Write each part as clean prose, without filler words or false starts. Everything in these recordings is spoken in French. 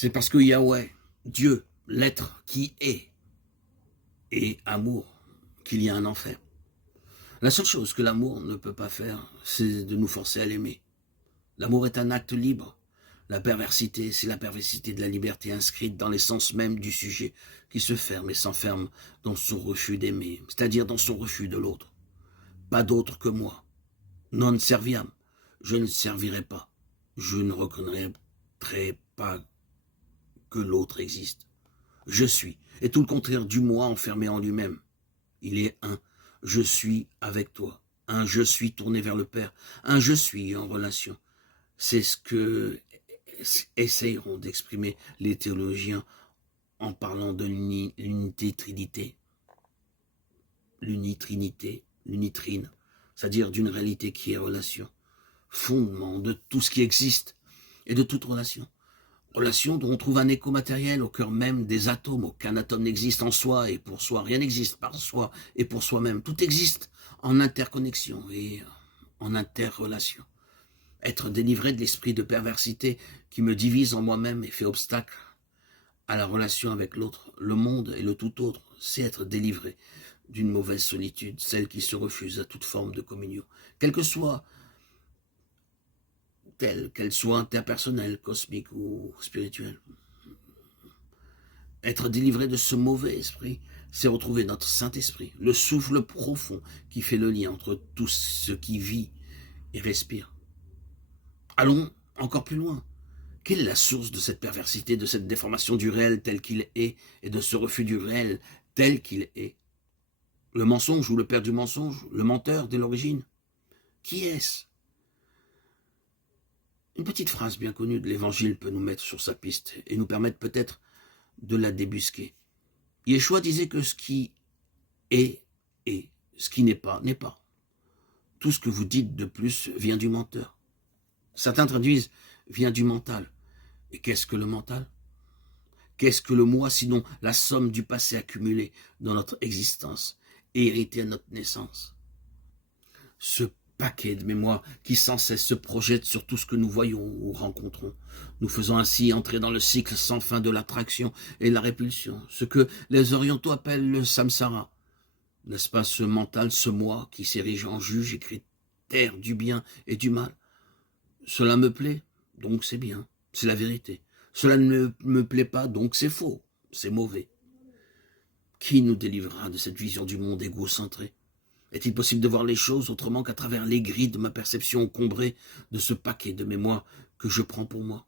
C'est parce que Yahweh, Dieu, l'être qui est amour, qu'il y a un enfer. La seule chose que l'amour ne peut pas faire, c'est de nous forcer à l'aimer. L'amour est un acte libre. La perversité, c'est la perversité de la liberté inscrite dans l'essence même du sujet qui se ferme et s'enferme dans son refus d'aimer, c'est-à-dire dans son refus de l'autre. Pas d'autre que moi. Non serviam. Je ne servirai pas. Je ne reconnaîtrai pas que l'autre existe. Je suis, et tout le contraire du moi enfermé en lui-même. Il est un je suis avec toi, un je suis tourné vers le Père, un je suis en relation. C'est ce que essayeront d'exprimer les théologiens en parlant de l'unité trinité, l'unitrinité, l'unitrine, c'est-à-dire d'une réalité qui est relation, fondement de tout ce qui existe et de toute relation. Relation dont on trouve un écho matériel au cœur même des atomes. Aucun atome n'existe en soi et pour soi. Rien n'existe par soi et pour soi-même. Tout existe en interconnexion et en interrelation. Être délivré de l'esprit de perversité qui me divise en moi-même et fait obstacle à la relation avec l'autre, le monde et le tout autre, c'est être délivré d'une mauvaise solitude, celle qui se refuse à toute forme de communion, quelle que soit telle qu'elle soit interpersonnelle, cosmique ou spirituelle. Être délivré de ce mauvais esprit, c'est retrouver notre Saint-Esprit, le souffle profond qui fait le lien entre tout ce qui vit et respire. Allons encore plus loin. Quelle est la source de cette perversité, de cette déformation du réel tel qu'il est et de ce refus du réel tel qu'il est? Le mensonge ou le père du mensonge, le menteur dès l'origine? Qui est-ce? Une petite phrase bien connue de l'Évangile peut nous mettre sur sa piste et nous permettre peut-être de la débusquer. Yeshua disait que ce qui est, ce qui n'est pas, n'est pas. Tout ce que vous dites de plus vient du menteur. Certains traduisent vient du mental. Et qu'est-ce que le mental? Qu'est-ce que le moi sinon la somme du passé accumulé dans notre existence et hérité à notre naissance? Ce paquet de mémoire qui sans cesse se projette sur tout ce que nous voyons ou rencontrons, nous faisant ainsi entrer dans le cycle sans fin de l'attraction et de la répulsion, ce que les orientaux appellent le samsara. N'est-ce pas ce mental, ce moi qui s'érige en juge et critère du bien et du mal? Cela me plaît, donc c'est bien, c'est la vérité. Cela ne me plaît pas, donc c'est faux, c'est mauvais. Qui nous délivrera de cette vision du monde égocentré? Est-il possible de voir les choses autrement qu'à travers les grilles de ma perception encombrée de ce paquet de mémoire que je prends pour moi?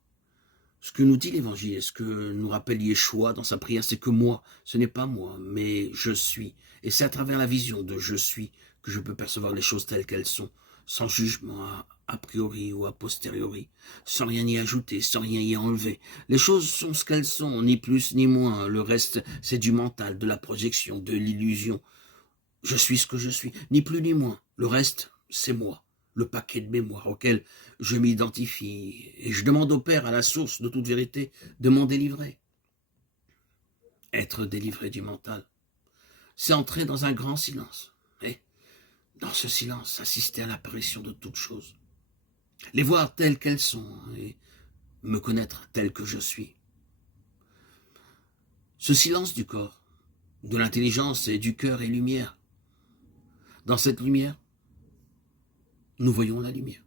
Ce que nous dit l'Évangile, et ce que nous rappelle Yeshua dans sa prière, c'est que moi, ce n'est pas moi, mais je suis. Et c'est à travers la vision de je suis que je peux percevoir les choses telles qu'elles sont, sans jugement a priori ou a posteriori, sans rien y ajouter, sans rien y enlever. Les choses sont ce qu'elles sont, ni plus ni moins. Le reste, c'est du mental, de la projection, de l'illusion. Je suis ce que je suis, ni plus ni moins. Le reste, c'est moi, le paquet de mémoire auquel je m'identifie. Et je demande au Père, à la source de toute vérité, de m'en délivrer. Être délivré du mental, c'est entrer dans un grand silence. Et dans ce silence, assister à l'apparition de toutes choses. Les voir telles qu'elles sont et me connaître tel que je suis. Ce silence du corps, de l'intelligence et du cœur est lumière. Dans cette lumière, nous voyons la lumière.